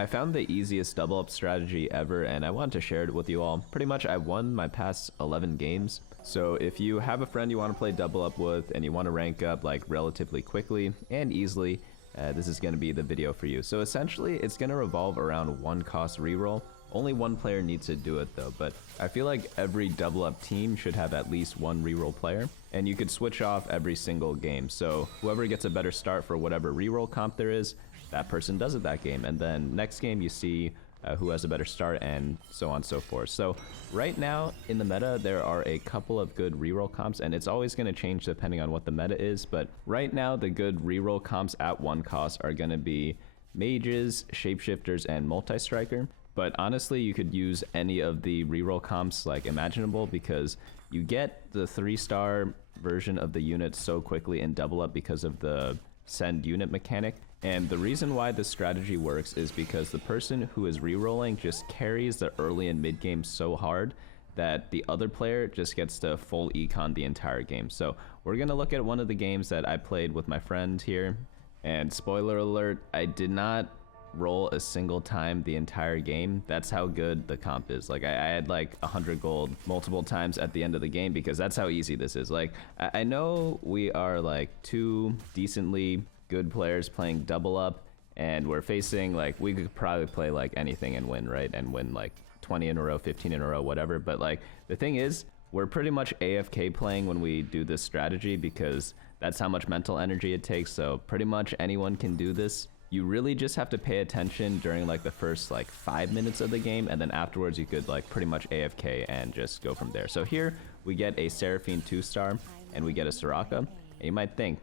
I found the easiest double up strategy ever and I wanted to share it with you all. Pretty much I won my past 11 games. So if you have a friend you want to play double up with and you want to rank up like relatively quickly and easily, this is going to be the video for you. So essentially it's going to revolve around one cost reroll. Only one player needs to do it though, but I feel like every double up team should have at least one reroll player, and you could switch off every single game. So whoever gets a better start for whatever reroll comp there is, that person does it that game, and then next game you see who has a better start and so on and so forth. So right now in the meta there are a couple of good reroll comps, and it's always going to change depending on what the meta is, but right now the good reroll comps at one cost are going to be mages, shapeshifters, and multi-striker. But honestly, you could use any of the reroll comps like imaginable, because you get the 3-star version of the unit so quickly in double up because of the send unit mechanic. And the reason why this strategy works is because the person who is rerolling just carries the early and mid game so hard that the other player just gets to full econ the entire game. So we're gonna look at one of the games that I played with my friend here, and spoiler alert, I did not roll a single time the entire game. That's how good the comp is. Like I had like 100 gold multiple times at the end of the game because that's how easy this is. Like I know we are like two decently good players playing double up, and we're facing like, we could probably play like anything and win, right? And win like 20 in a row, 15 in a row, whatever. But like the thing is, we're pretty much AFK playing when we do this strategy because that's how much mental energy it takes. So pretty much anyone can do this. You really just have to pay attention during like the first like 5 minutes of the game, and then afterwards you could like pretty much AFK and just go from there. So here we get a Seraphine 2-star and we get a Soraka, and you might think,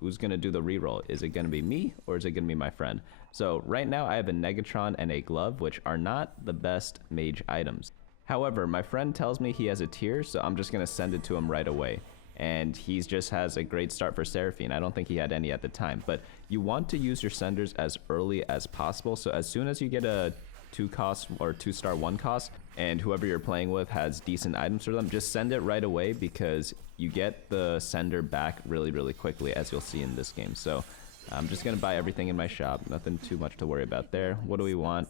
who's gonna do the reroll? Is it gonna be me or is it gonna be my friend? So right now I have a Negatron and a Glove, which are not the best mage items. However, my friend tells me he has a tier, so I'm just gonna send it to him right away. And he just has a great start for Seraphine. I don't think he had any at the time, but you want to use your senders as early as possible. So as soon as you get a 2-cost or 2-star 1-cost, and whoever you're playing with has decent items for them, just send it right away because you get the sender back really, really quickly, as you'll see in this game. So I'm just gonna buy everything in my shop. Nothing too much to worry about there. What do we want?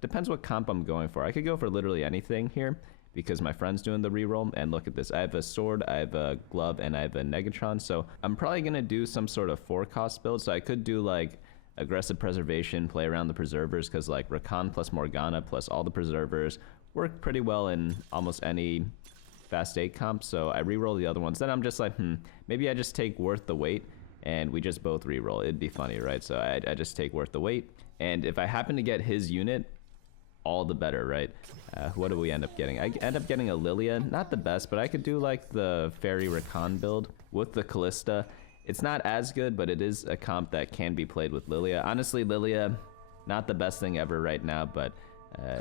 Depends what comp I'm going for. I could go for literally anything here, because my friend's doing the reroll, and look at this. I have a sword, I have a glove, and I have a Negatron, so I'm probably gonna do some sort of 4-cost build. So I could do like aggressive preservation, play around the preservers, because like Rakan plus Morgana plus all the preservers work pretty well in almost any fast 8 comp. So I reroll the other ones. Then I'm just like, maybe I just take worth the wait and we just both reroll. It'd be funny, right? So I just take worth the wait, and if I happen to get his unit, all the better, right? What do we end up getting? I end up getting a Lilia. Not the best, but I could do like the Fairy Rakan build with the Callista. It's not as good, but it is a comp that can be played with Lilia. Honestly, Lilia, not the best thing ever right now, but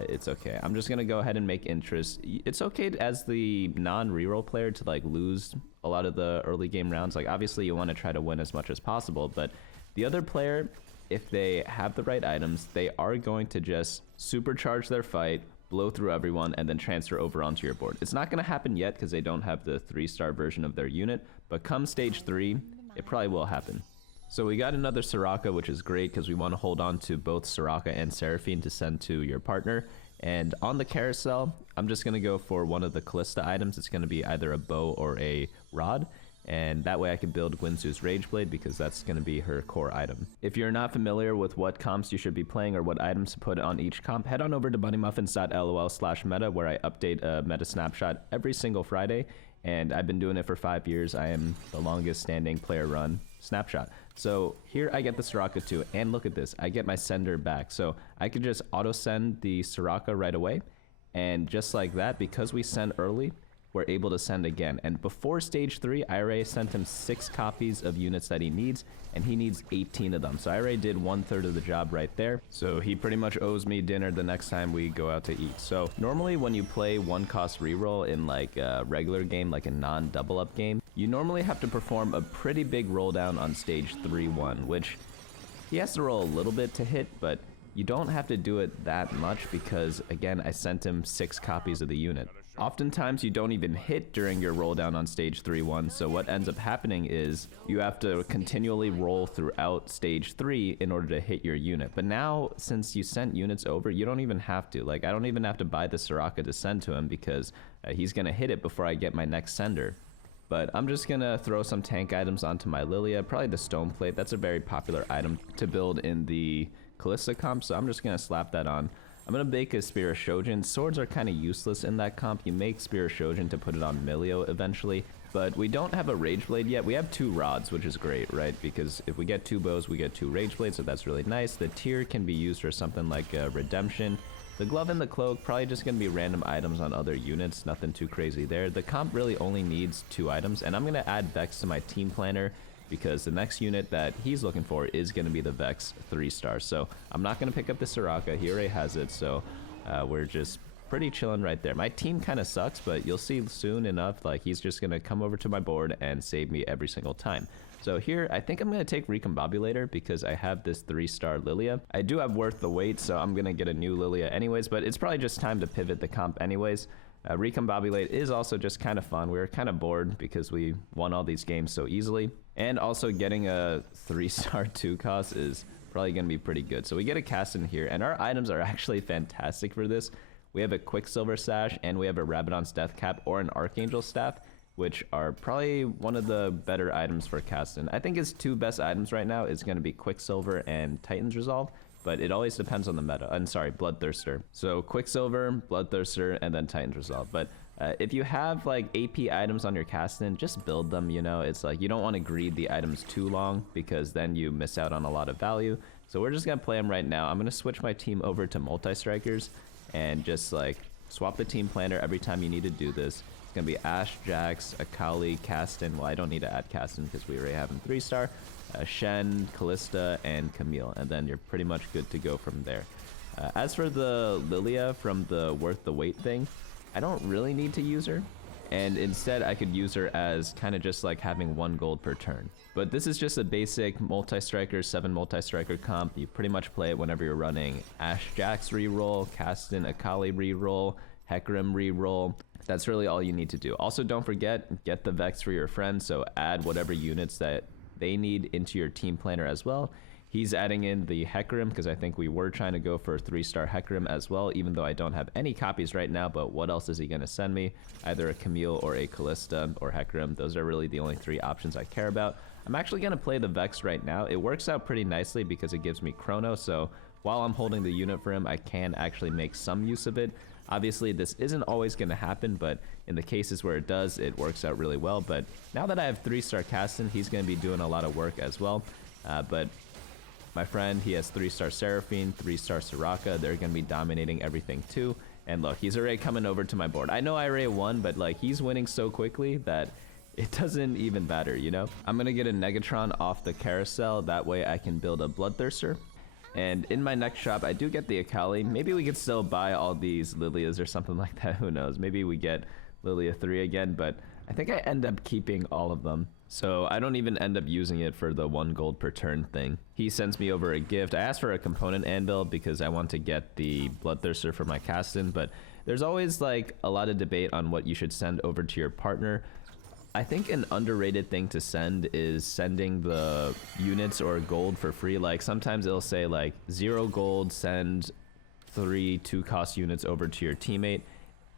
it's okay. I'm just gonna go ahead and make interest. It's okay as the non-reroll player to like lose a lot of the early game rounds. Like obviously you want to try to win as much as possible, but the other player, if they have the right items, they are going to just supercharge their fight, blow through everyone, and then transfer over onto your board. It's not going to happen yet because they don't have the 3-star version of their unit, but come stage 3, it probably will happen. So we got another Soraka, which is great because we want to hold on to both Soraka and Seraphine to send to your partner. And on the carousel, I'm just going to go for one of the Callista items. It's going to be either a bow or a rod. And that way I can build Guinsoo's Rageblade because that's going to be her core item. If you're not familiar with what comps you should be playing or what items to put on each comp, head on over to bunnymuffins.lol/meta, where I update a meta snapshot every single Friday. And I've been doing it for 5 years. I am the longest standing player run snapshot. So here I get the Soraka too, and look at this, I get my sender back. So I could just auto send the Soraka right away. And just like that, because we send early, we're able to send again. And before stage 3, I already sent him 6 copies of units that he needs, and he needs 18 of them. So I already did 1/3 of the job right there. So he pretty much owes me dinner the next time we go out to eat. So normally when you play 1-cost reroll in like a regular game, like a non-double up game, you normally have to perform a pretty big roll down on stage 3-1, which he has to roll a little bit to hit, but you don't have to do it that much because, again, I sent him 6 copies of the unit. Oftentimes you don't even hit during your roll down on stage 3-1, so what ends up happening is you have to continually roll throughout stage 3 in order to hit your unit. But now, since you sent units over, you don't even have to. Like, I don't even have to buy the Soraka to send to him because he's gonna hit it before I get my next sender. But I'm just gonna throw some tank items onto my Lilia, probably the Stone Plate. That's a very popular item to build in the Kalista comp, so I'm just gonna slap that on. I'm gonna make a Spear of Shojin. Swords are kind of useless in that comp. You make Spear of Shojin to put it on Milio eventually, but we don't have a Rage Blade yet. We have 2 rods, which is great, right? Because if we get 2 bows, we get 2 Rage Blades, so that's really nice. The tier can be used for something like Redemption. The glove and the cloak, probably just gonna be random items on other units, nothing too crazy there. The comp really only needs 2 items, and I'm gonna add Vex to my team planner because the next unit that he's looking for is going to be the Vex 3-star. So I'm not going to pick up the Soraka. He already has it, so we're just pretty chilling right there. My team kind of sucks, but you'll see soon enough, like, he's just going to come over to my board and save me every single time. So here, I think I'm going to take Recombobulator because I have this 3-star Lilia. I do have Worth the Wait, so I'm going to get a new Lilia anyways, but it's probably just time to pivot the comp anyways. Recombobulate is also just kind of fun. We were kind of bored because we won all these games so easily. And also getting a 3-star 2 cost is probably going to be pretty good. So we get a cast in here, and our items are actually fantastic for this. We have a Quicksilver Sash, and we have a Rabadon's Death Cap or an Archangel Staff, which are probably one of the better items for casting. I think his 2 best items right now is going to be Quicksilver and Titan's Resolve, but it always depends on the meta. I'm sorry, Bloodthirster. So Quicksilver, Bloodthirster, and then Titan's Resolve. But if you have like AP items on your casting, just build them, you know. It's like you don't want to greed the items too long because then you miss out on a lot of value. So we're just going to play them right now. I'm going to switch my team over to Multi-Strikers and just like swap the team planner every time you need to do this. It's going to be Ashe, Jax, Akali, Caston. Well, I don't need to add Caston because we already have him 3-star. Shen, Kalista, and Camille, and then you're pretty much good to go from there. As for the Lilia from the Worth the Wait thing, I don't really need to use her, and instead I could use her as kind of just like having 1 gold per turn. But this is just a basic multi-striker, 7 multi-striker comp. You pretty much play it whenever you're running Ashe Jax reroll, Caston Akali reroll, Hecarim reroll. That's really all you need to do. Also, don't forget, get the Vex for your friends, so add whatever units that they need into your team planner as well. He's adding in the Hecarim because I think we were trying to go for a 3-star Hecarim as well, even though I don't have any copies right now. But what else is he going to send me? Either a Camille or a Kalista or Hecarim. Those are really the only 3 options I care about. I'm actually going to play the Vex right now. It works out pretty nicely because it gives me Chrono, so while I'm holding the unit for him, I can actually make some use of it. Obviously, this isn't always going to happen, but in the cases where it does, it works out really well. But now that I have 3-star Caston, he's going to be doing a lot of work as well. But my friend, he has 3-star Seraphine, 3-star Soraka. They're going to be dominating everything too. And look, he's already coming over to my board. I know I already won, but like he's winning so quickly that it doesn't even matter, you know? I'm going to get a Negatron off the carousel. That way I can build a Bloodthirster. And in my next shop, I do get the Akali. Maybe we could still buy all these Lilias or something like that. Who knows? Maybe we get Lilia 3 again, but I think I end up keeping all of them. So I don't even end up using it for the 1 gold per turn thing. He sends me over a gift. I asked for a component anvil because I want to get the Bloodthirster for my Caston, but there's always like a lot of debate on what you should send over to your partner. I think an underrated thing to send is sending the units or gold for free. Like sometimes it'll say like 0 gold, send 3 2-cost units over to your teammate.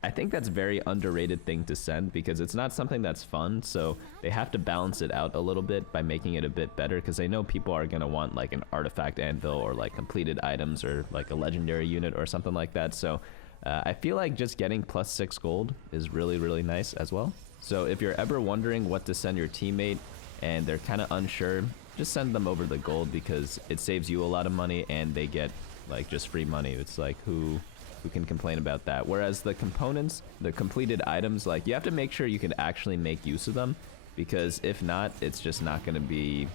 I think that's a very underrated thing to send because it's not something that's fun, so they have to balance it out a little bit by making it a bit better because they know people are going to want like an artifact anvil or like completed items or like a legendary unit or something like that. So I feel like just getting +6 gold is really, really nice as well. So if you're ever wondering what to send your teammate and they're kind of unsure, just send them over the gold because it saves you a lot of money and they get like just free money. It's like who can complain about that? Whereas the components, the completed items, like you have to make sure you can actually make use of them because if not, it's just not going to be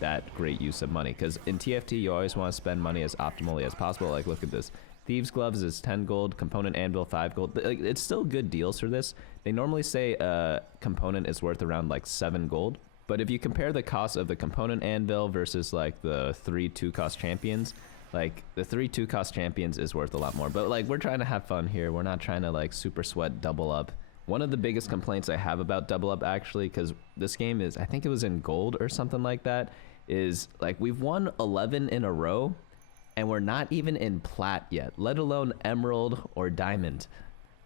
that great use of money. Because in TFT, you always want to spend money as optimally as possible. Like look at this. Thieves Gloves is 10 gold, component anvil 5 gold. It's still good deals for this. They normally say a component is worth around like 7 gold. But if you compare the cost of the component anvil versus like the 3 2-cost champions, Like the 3-2 cost champions is worth a lot more, but like we're trying to have fun here. We're not trying to like super sweat double up. One of the biggest complaints I have about double up, actually, because this game is, I think it was in gold or something like that, is like we've won 11 in a row and we're not even in plat yet, let alone emerald or diamond.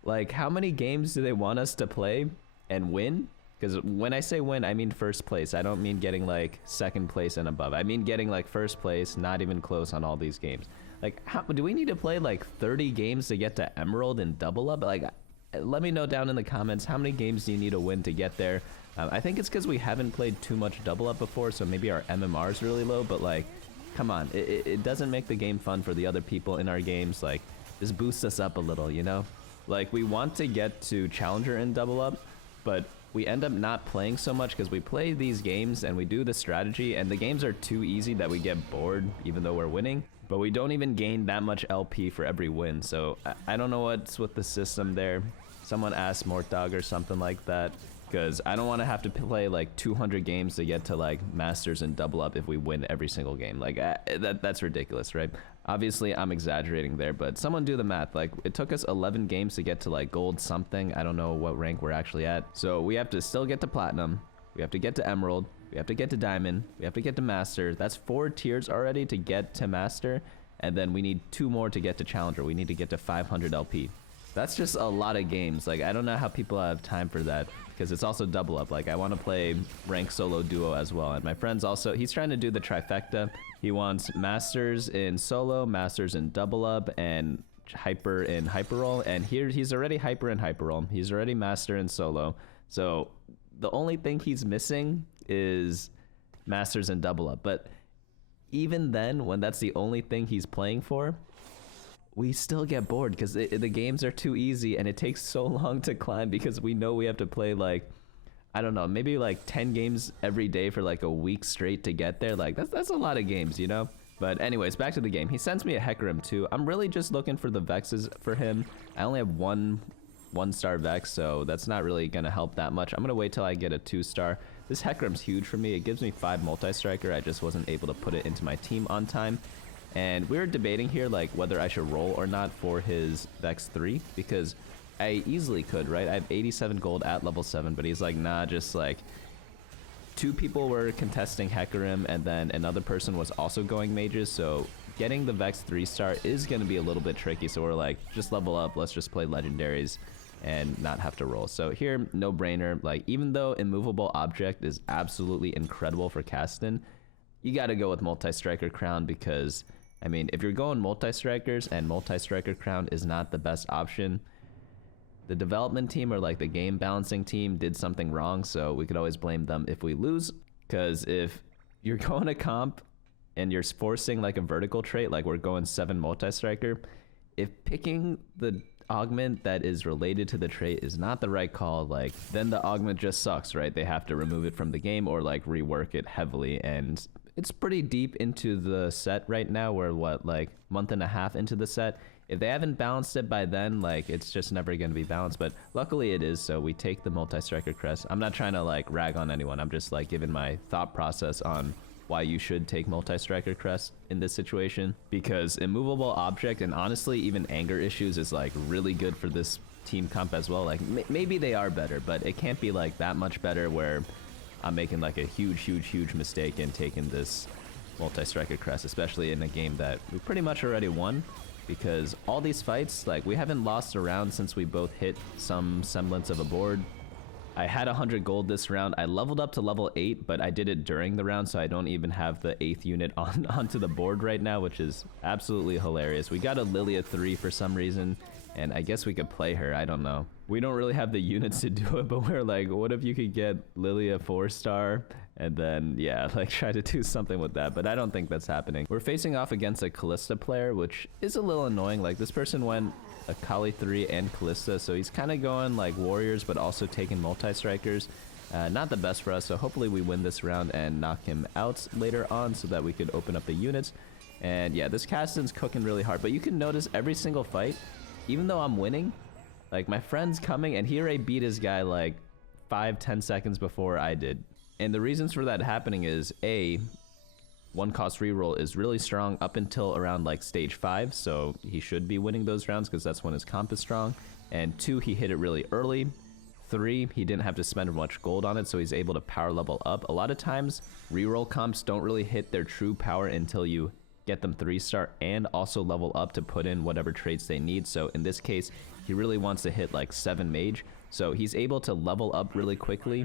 Like, how many games do they want us to play and win? Because when I say win, I mean first place. I don't mean getting like second place and above. I mean getting like first place, not even close on all these games. Like, how do we need to play like 30 games to get to emerald and double up? Like, let me know down in the comments, how many games do you need to win to get there? I think it's because we haven't played too much double up before, so maybe our MMR is really low, but like, come on, it doesn't make the game fun for the other people in our games. Like, just boost us up a little, you know? Like, we want to get to challenger and double up, but we end up not playing so much because we play these games and we do the strategy, and the games are too easy that we get bored even though we're winning. But we don't even gain that much LP for every win, so I don't know what's with the system there. Someone asked Mortdog or something like that, because I don't want to have to play like 200 games to get to like masters and double up if we win every single game. Like, that's ridiculous, right? Obviously I'm exaggerating there, but someone do the math. Like, it took us 11 games to get to like gold something. I don't know what rank we're actually at, so we have to still get to platinum, we have to get to emerald, we have to get to diamond, we have to get to master. That's 4 tiers already to get to master, and then we need 2 more to get to challenger. We need to get to 500 LP. That's just a lot of games. Like, I don't know how people have time for that, because it's also double up. Like, I want to play rank solo duo as well, and my friend's also, he's trying to do the trifecta. He wants masters in solo, masters in double up, and hyper in hyper roll. And here he's already hyper in hyper roll, he's already master in solo, so the only thing he's missing is masters in double up. But even then, when that's the only thing he's playing for, we still get bored because the games are too easy and it takes so long to climb, because we know we have to play like, I don't know, maybe like 10 games every day for like a week straight to get there. Like, that's a lot of games, you know? But anyways, back to the game. He sends me a Hecarim too. I'm really just looking for the Vexes for him. I only have one star Vex, so that's not really gonna help that much. I'm gonna wait till I get a 2-star. This Hecarim's huge for me. It gives me 5 multi-striker. I just wasn't able to put it into my team on time. And we were debating here like whether I should roll or not for his Vex 3, because I easily could, right? I have 87 gold at level 7, but he's like, nah, just like 2 people were contesting Hecarim, and then another person was also going mages, so getting the Vex 3-star is going to be a little bit tricky. So we're like, just level up, let's just play legendaries and not have to roll. So here, no brainer. Like, even though immovable object is absolutely incredible for Kassadin, you got to go with multi-striker crown, because I mean, if you're going multi-strikers and multi-striker crown is not the best option, the development team or like the game balancing team did something wrong, so we could always blame them if we lose. Because if you're going to comp and you're forcing like a vertical trait, like we're going 7 multi-striker, if picking the augment that is related to the trait is not the right call, like, then the augment just sucks, right? They have to remove it from the game or like rework it heavily. And it's pretty deep into the set right now. We're what, like month and a half into the set. If they haven't balanced it by then, like, it's just never going to be balanced. But luckily it is, so we take the multi-striker crest. I'm not trying to like rag on anyone. I'm just like giving my thought process on why you should take multi-striker crest in this situation, because immovable object and honestly even anger issues is like really good for this team comp as well. Like, maybe they are better, but it can't be like that much better where I'm making like a huge mistake in taking this multi-striker crest, especially in a game that we pretty much already won, because all these fights, like, we haven't lost a round since we both hit some semblance of a board. I had 100 gold this round. I leveled up to level 8, but I did it during the round, so I don't even have the 8th unit onto the board right now, which is absolutely hilarious. We got a Lilia 3 for some reason, and I guess we could play her. I don't know. We don't really have the units to do it, but we're like, what if you could get Lilia 4-star and then, yeah, like try to do something with that, but I don't think that's happening. We're facing off against a Kalista player, which is a little annoying. Like, this person went a Kali 3 and Kalista, so he's kind of going like warriors but also taking multi-strikers. Not the best for us, so hopefully we win this round and knock him out later on so that we could open up the units. And yeah, this Kassadin's cooking really hard, but you can notice every single fight, even though I'm winning, like, my friend's coming and he already beat his guy like 5-10 seconds before I did. And the reasons for that happening is, A, one cost reroll is really strong up until around like stage 5, so he should be winning those rounds because that's when his comp is strong. And 2, he hit it really early. 3, he didn't have to spend much gold on it, so he's able to power level up. A lot of times, reroll comps don't really hit their true power until you get them 3-star and also level up to put in whatever traits they need. So in this case, he really wants to hit like 7 mage. So he's able to level up really quickly.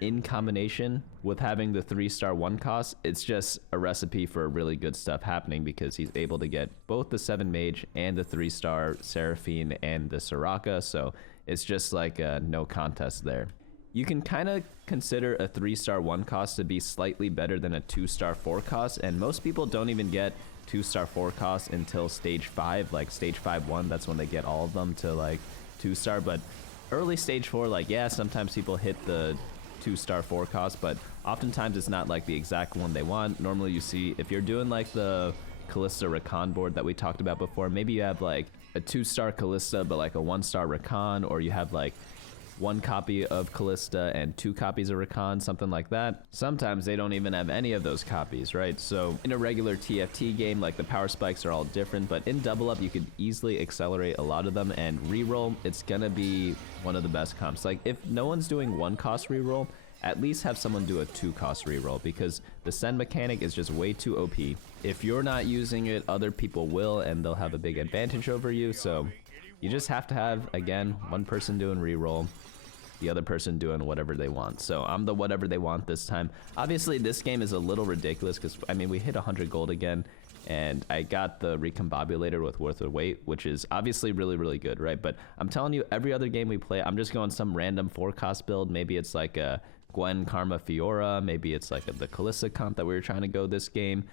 In combination with having the 3-star 1 cost, it's just a recipe for really good stuff happening because he's able to get both the 7 mage and the 3-star Seraphine and the Soraka, so it's just like no contest there. You can kind of consider a 3-star 1 cost to be slightly better than a 2-star 4 cost, and most people don't even get 2-star 4 costs until stage 5, like stage 5-1, that's when they get all of them to like 2-star, but early stage 4, like yeah, sometimes people hit the 2-star 4 cost, but oftentimes it's not like the exact one they want. Normally you see, if you're doing like the Kalista Rakan board that we talked about before, maybe you have like a 2-star Kalista but like a 1-star Rakan, or you have like 1 copy of Kalista and 2 copies of Rakan, something like that. Sometimes they don't even have any of those copies, right? So in a regular TFT game, like the power spikes are all different, but in double up you could easily accelerate a lot of them, and reroll, it's gonna be one of the best comps. Like if no one's doing 1 cost reroll, at least have someone do a 2 cost reroll, because the send mechanic is just way too OP. If you're not using it, other people will, and they'll have a big advantage over you. So you just have to have, again, one person doing reroll, the other person doing whatever they want. So I'm the whatever they want this time. Obviously this game is a little ridiculous because I mean we hit 100 gold again, and I got the recombobulator with worth of weight, which is obviously really good, right? But I'm telling you, every other game we play, I'm just going some random 4 cost build. Maybe it's like a Gwen Karma Fiora, maybe it's like the Kalista comp that we were trying to go this game.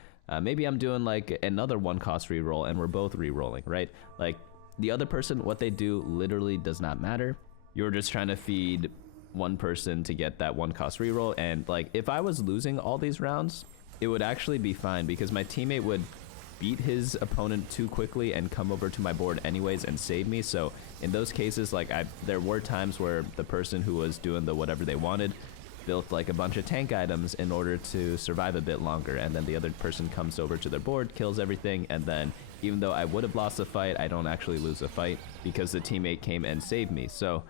Maybe I'm doing like another 1 cost reroll and we're both rerolling, right? Like the other person, what they do literally does not matter. You're just trying to feed one person to get that 1 cost reroll, and like if I was losing all these rounds, it would actually be fine because my teammate would beat his opponent too quickly and come over to my board anyways and save me. So in those cases, like there were times where the person who was doing the whatever they wanted built like a bunch of tank items in order to survive a bit longer, and then the other person comes over to their board, kills everything, and then even though I would have lost the fight, I don't actually lose a fight because the teammate came and saved me. So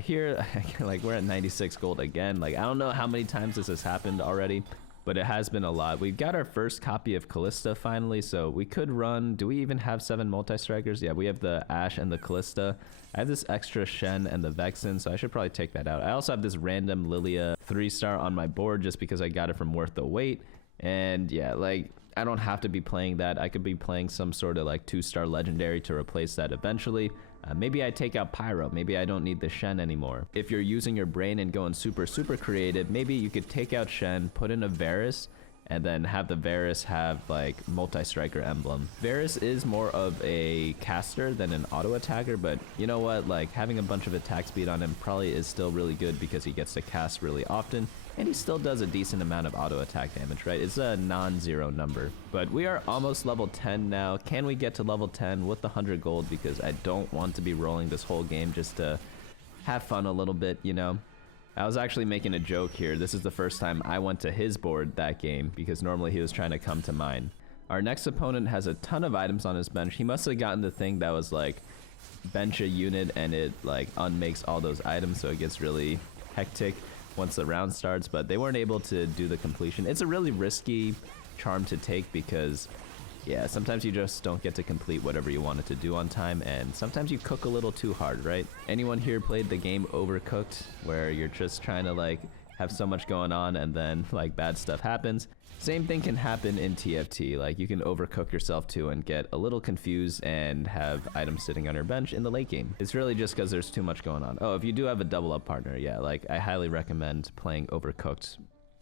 here, like we're at 96 gold again. Like I don't know how many times this has happened already, but it has been a lot. We've got our first copy of Kalista finally, so we could run. Do we even have 7 multi-strikers? Yeah, we have the Ashe and the Kalista. I have this extra Shen and the Vexen, so I should probably take that out. I also have this random Lilia 3-star on my board just because I got it from Worth the Wait. And yeah, like I don't have to be playing that. I could be playing some sort of like 2-star legendary to replace that eventually. Maybe I take out Pyro. Maybe I don't need the Shen anymore. If you're using your brain and going super creative, maybe you could take out Shen, put in a Varus, and then have the Varus have like multi-striker emblem. Varus is more of a caster than an auto attacker, but you know what, like having a bunch of attack speed on him probably is still really good because he gets to cast really often, and he still does a decent amount of auto attack damage, right? It's a non-zero number. But we are almost level 10 now. Can we get to level 10 with the 100 gold? Because I don't want to be rolling this whole game just to have fun a little bit, you know? I was actually making a joke here. This is the first time I went to his board that game because normally he was trying to come to mine. Our next opponent has a ton of items on his bench. He must have gotten the thing that was like bench a unit and it like unmakes all those items, so it gets really hectic once the round starts, but they weren't able to do the completion. It's a really risky charm to take because yeah, sometimes you just don't get to complete whatever you wanted to do on time, and sometimes you cook a little too hard, right? Anyone here played the game Overcooked, where you're just trying to like have so much going on and then like bad stuff happens? Same thing can happen in TFT. Like you can overcook yourself too and get a little confused and have items sitting on your bench in the late game. It's really just because there's too much going on. Oh, if you do have a double up partner, yeah, like I highly recommend playing Overcooked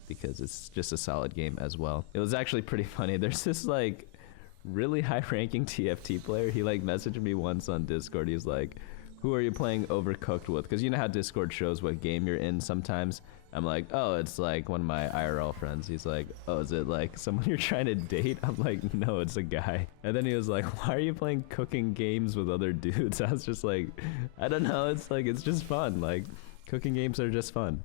because it's just a solid game as well. It was actually pretty funny. There's this like really high ranking TFT player. He like messaged me once on Discord. He's like, who are you playing Overcooked with? Because you know how Discord shows what game you're in sometimes. I'm like, oh, it's like one of my IRL friends. He's like, oh, is it like someone you're trying to date? I'm like, no, it's a guy. And then he was like, why are you playing cooking games with other dudes? I was just like, I don't know. It's like, it's just fun. Like cooking games are just fun.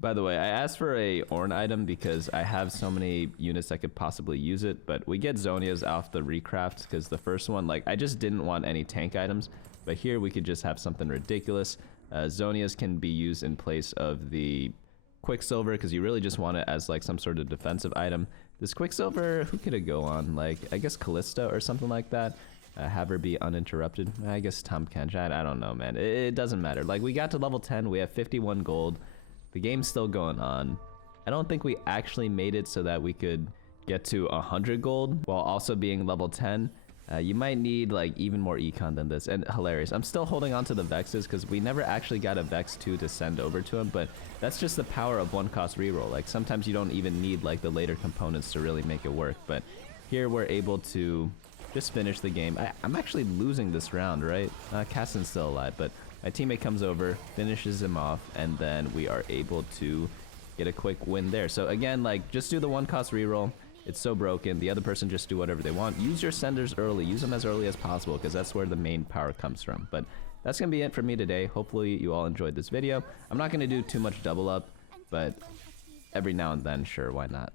By the way, I asked for a Ornn item because I have so many units that could possibly use it, but we get Zhonya's off the recraft because the first one, like, I just didn't want any tank items, but here we could just have something ridiculous. Zhonya's can be used in place of the Quicksilver because you really just want it as like some sort of defensive item. This Quicksilver, who could it go on? Like, I guess Kalista or something like that. Have her be uninterrupted. I guess Tahm Kench. I don't know, man. It doesn't matter. Like, we got to level 10. We have 51 gold. The game's still going on. I don't think we actually made it so that we could get to 100 gold while also being level 10. You might need like even more econ than this. And hilarious. I'm still holding on to the Vexes because we never actually got a Vex 2 to send over to him, but that's just the power of one cost reroll. Like sometimes you don't even need like the later components to really make it work, but here we're able to just finish the game. I'm actually losing this round, right? Kassan's still alive, but my teammate comes over, finishes him off, and then we are able to get a quick win there. So again, like, just do the one cost reroll. It's so broken. The other person just do whatever they want. Use your senders early. Use them as early as possible because that's where the main power comes from. But that's going to be it for me today. Hopefully you all enjoyed this video. I'm not going to do too much double up, but every now and then, sure, why not?